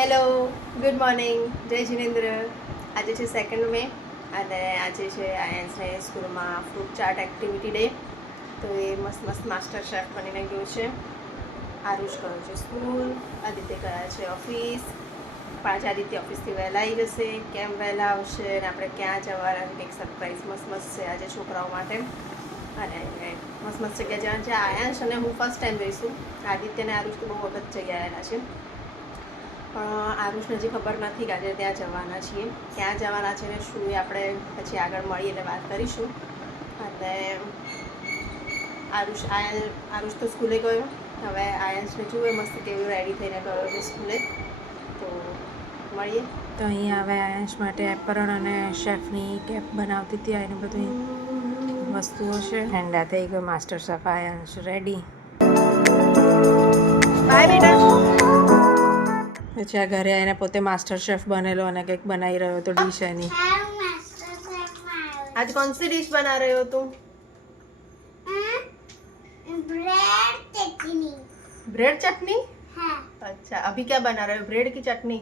Hello, good morning, જય જિનેન્દ્ર. આજે છે 2 મે અને આજે છે આયન્સને સ્કૂલમાં ફ્રૂટ ચાટ એક્ટિવિટી ડે. તો એ મસ્ત મસ્ત માસ્ટર શેફ બનીને ગયું છે. આરુષ ગયો છે સ્કૂલ, આદિત્ય ગયા છે ઓફિસ. પણ આજે આદિત્ય ઓફિસથી વહેલા આવી જશે. કેમ વહેલા આવશે અને આપણે ક્યાં જવાના, કંઈક સરપ્રાઈઝ મસ્ત મસ્ત છે આજે છોકરાઓ માટે. અને મસ્ત મસ્ત જગ્યા જવાનું છે. આયાંશ અને હું ફર્સ્ટ ટાઈમ જઈશું. આદિત્ય અને આરુષ તો બહુ વખત જઈ આવેલા છે, પણ આરુષને હજી ખબર નથી કે આજે ત્યાં જવાના છીએ. ક્યાં જવાના છે ને શું એ આપણે પછી આગળ મળીએ એટલે વાત કરીશું. અને આરુષ તો સ્કૂલે ગયો. હવે આયન્સને જુએ મસ્ત કેવું રેડી થઈને ગયો છે સ્કૂલે. તો મળીએ. તો અહીંયા હવે આયન્સ માટે એપરણ અને શેફની કેપ બનાવતી હતી. આને બધી વસ્તુઓ છે. એન્ડ આ થઈ ગયો માસ્ટર શેફ આયન્સ રેડી. બાય બેટા. પછી આ ઘરે આવીને પોતે માસ્ટર શેફ બનેલો અને કંઈક બનાવી રહ્યો હતો ડીશ એની. आज कौन सी डिश बना रहे हो तुम? ब्रेड चटनी। ब्रेड चटनी? हाँ। अच्छा, अभी क्या बना रहे हो? ब्रेड की चटनी?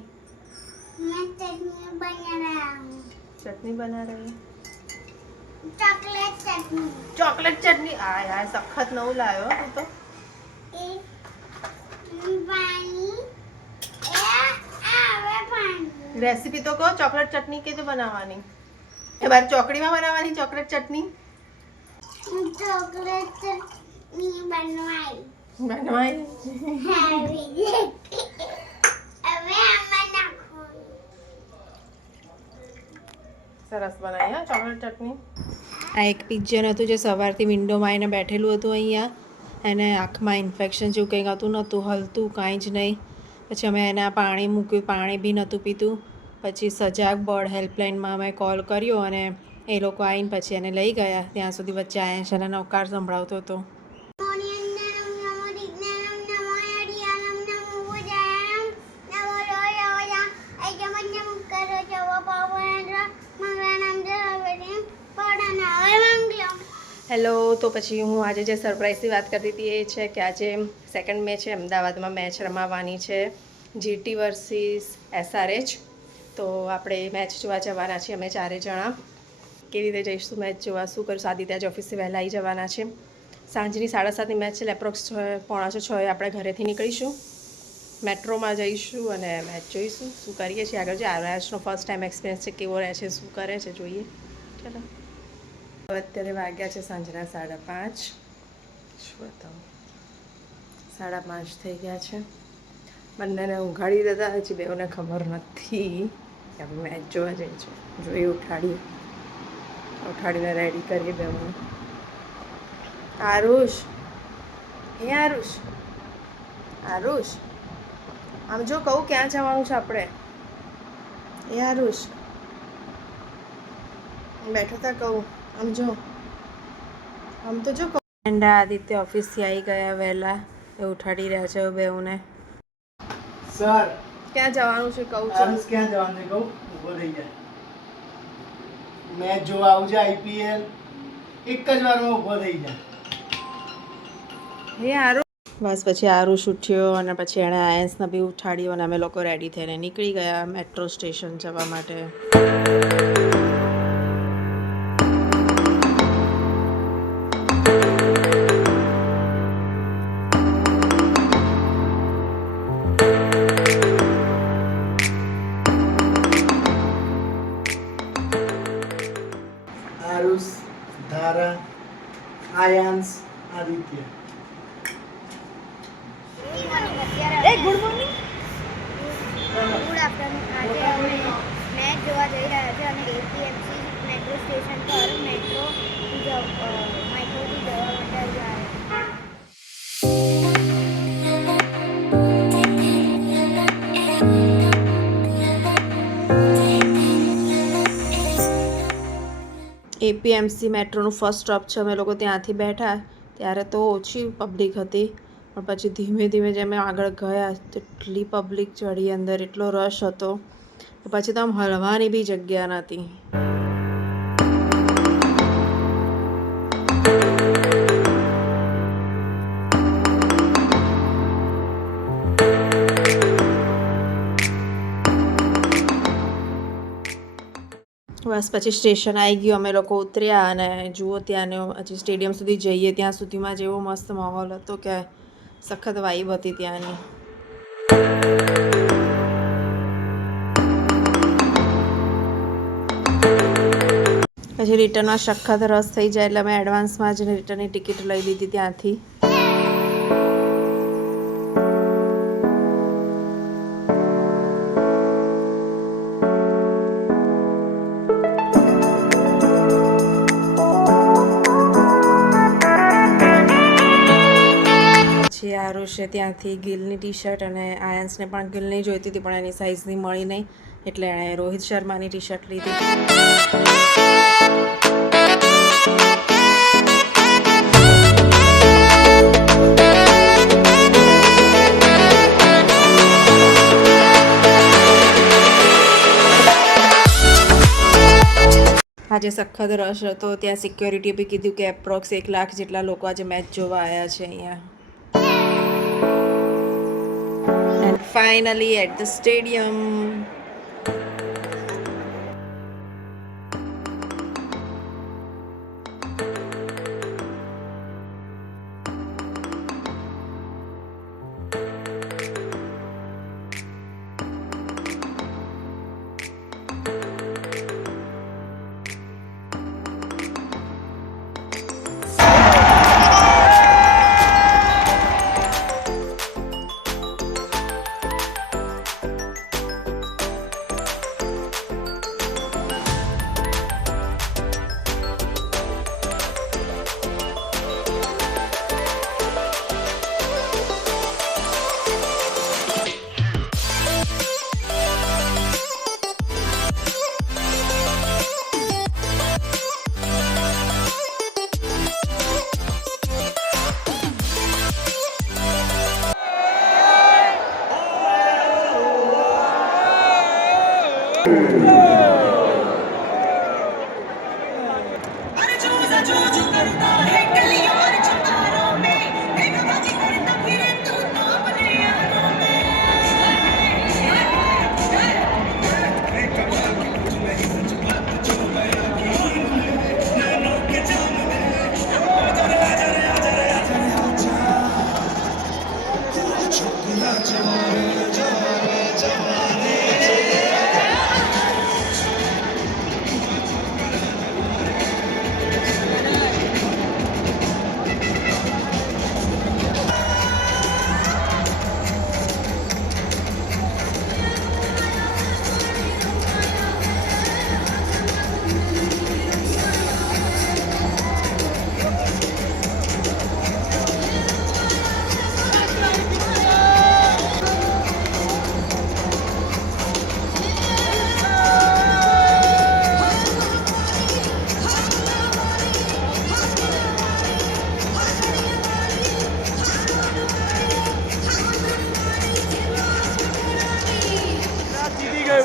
मैं चटनी बना रहा हूँ। चटनी बना रहे हो? चॉकलेट चटनी। चॉकलेट चटनी? आ यार सखत नવું લાયો તું તો. पानी पानी रेसिपी तो કહો. ચોકલેટ ચટણી કે બનાવવાની? એ બાર ચોકડીમાં બનાવવાની ચોકલેટ ચટણી? चॉकलेट चटनी बनवाई બનાવવાની. अबे हमें नाखो સરસ બનાવી હા ચોકલેટ ચટણી. આ એક પિજન હતું જે સવારથી વિન્ડોમાં આવીને બેઠેલું હતું અહીંયા. એને આંખમાં ઇન્ફેક્શન જેવું કંઈક હતું, નહોતું હલતું કાંઈ જ નહીં. પછી અમે એના પાણી મૂક્યું, પાણી બી નહોતું પીતું. પછી સજાગ બર્ડ હેલ્પલાઇનમાં અમે કોલ કર્યો અને એ લોકો આવીને પછી એને લઈ ગયા. ત્યાં સુધી વચ્ચે આયન્સ એને નવકાર સંભળાવતો હતો. હેલો. તો પછી હું આજે જે સરપ્રાઈઝની વાત કરતી હતી એ છે કે આજે 2 મે છે. અમદાવાદમાં મેચ રમાવાની છે, જીટી વર્સિસ SRH. તો આપણે મેચ જોવા જવાના છીએ અમે 4 જણા. કેવી રીતે જઈશું મેચ જોવા, શું કરીશું? આદિત્ય આજે ઓફિસથી વહેલા આવી જવાના છે. સાંજની 7:30ની મેચ છે. એપ્રોક્સ 5:45 આપણે ઘરેથી નીકળીશું, મેટ્રોમાં જઈશું અને મેચ જોઈશું. શું કરીએ છીએ આગળ? જે આયુષનો ફર્સ્ટ ટાઈમ એક્સપિરિયન્સ છે, કેવો રહે છે, શું કરે છે, જોઈએ. ચાલો. અત્યારે વાગ્યા છે સાંજના 5:30. શું બતાવું, 5:30 થઈ ગયા છે. બંનેને ઊંઘાડી દીધા. હજી બેઓને ખબર નથી કે આપણે મેચ જોવા જઈએ છીએ. જોઈએ ઉઠાડીને રેડી કરીએ બેઓને. આરુષ, એ આરુષ, આરુષ આમ જો કહું ક્યાં જવાનું છે આપણે? એ આરુષ બેઠો તા કહું, આમ જો, આમ તો જો કહું. એન્ડ આદિત્ય ઓફિસથી આવી ગયા વહેલા. એ ઉઠાડી રહ્યા છે બેઓને. સર ક્યાં જવાનું છે કહું છું? આરુષ ક્યાં જવાનું છે કહું? ઊભો થઈ જાય. મેચ જોવા આવજે IPL. એક જ વારમાં ઊભો થઈ જાય. હે આરુષ. બસ પછી આરુષ ઉઠ્યો અને પછી એણે આયન્સને બી ઉઠાડ્યો અને અમે લોકો રેડી થઈને નીકળી ગયા મેટ્રો સ્ટેશન જવા માટે. Aarush, Dhara, Aayansh, Aditya. Good morning good afternoon આજે અમે મેચ જોવા જઈ રહ્યા છે અને APMC મેટ્રો સ્ટેશન પર મેટ્રોથી જવા માટે આવ્યા. APMC મેટ્રોનું ફર્સ્ટ સ્ટોપ છે. અમે લોકો ત્યાંથી બેઠા ત્યારે તો ઓછી પબ્લિક હતી, પણ પછી ધીમે ધીમે જેમ આગળ ગયા તેટલી પબ્લિક ચડી અંદર, એટલો રશ હતો. પછી તો આમ હલવાની બી જગ્યા નહોતી. બસ પછી સ્ટેશન આવી ગયું, અમે લોકો ઉતર્યા અને જુઓ ત્યાંનો હજી સ્ટેડિયમ સુધી જઈએ ત્યાં સુધીમાં જેવો મસ્ત માહોલ હતો કે સખત વાઈબ હતી ત્યાંની. પછી રિટર્નમાં સખત રસ થઈ જાય એટલે અમે એડવાન્સમાં જ રિટર્નની ટિકિટ લઈ લીધી ત્યાંથી. પછી આરુષે ત્યાંથી ગિલની ટી શર્ટ અને આયન્સને પણ ગિલની જોઈતી હતી પણ એની સાઇઝની મળી નહીં એટલે એણે રોહિત શર્માની ટી શર્ટ લીધી. આજે સખત રશ હતો ત્યાં સિક્યોરિટીએ બી કીધું કે એપ્રોક્સ 1 લાખ જેટલા લોકો આજે મેચ જોવા આવ્યા છે અહીંયા. And finally at the stadium.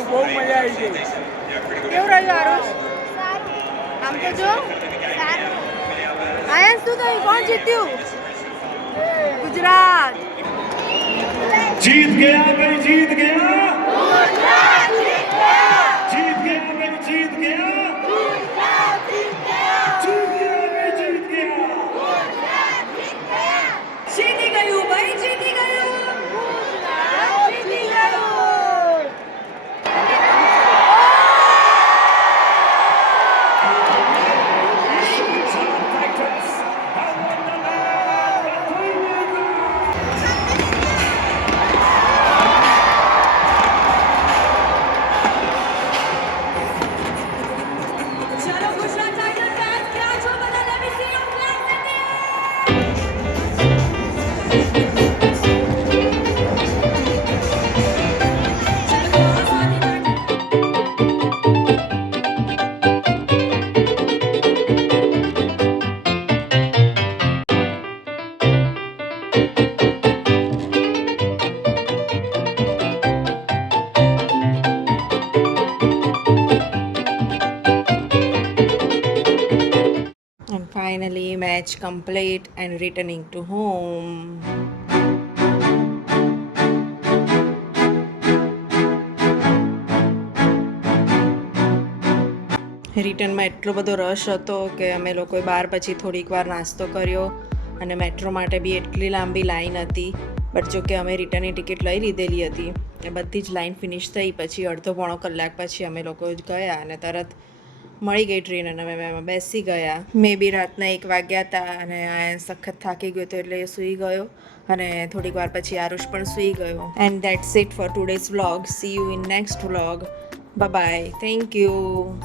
બહુ મજા આવી ગઈ. કેવું રહ્યું આરુષ? આમ તો જો આયન્સ તું તો કોણ જીત્યું? ગુજરાત जीत गया भाई, जीत गया, जीत गया भाई, जीत गया, जीत गया भाई, जीत गया. જીતી ગયું ભાઈ, જીતી ગયું. જીતી ગયું. And finally, match complete and returning to home. રિટર્નમાં એટલો બધો રશ હતો કે અમે લોકોએ બહાર પછી થોડીક વાર નાસ્તો કર્યો અને મેટ્રો માટે બી એટલી લાંબી લાઈન હતી. બટ જો કે અમે રિટર્નની ટિકિટ લઈ લીધેલી હતી એ બધી જ લાઈન ફિનિશ થઈ પછી અડધો પોણો કલાક પછી અમે લોકો ગયા અને તરત મળી ગઈ ટ્રેન અને અમે એમાં બેસી ગયા. મે બી રાતના 1 વાગ્યા હતા અને આ સખત થાકી ગયો હતો એટલે એ સૂઈ ગયો અને થોડીક વાર પછી આરુષ પણ સૂઈ ગયો. And that's it four today's vlog. C you in next vlog. Bye bye. Thank you.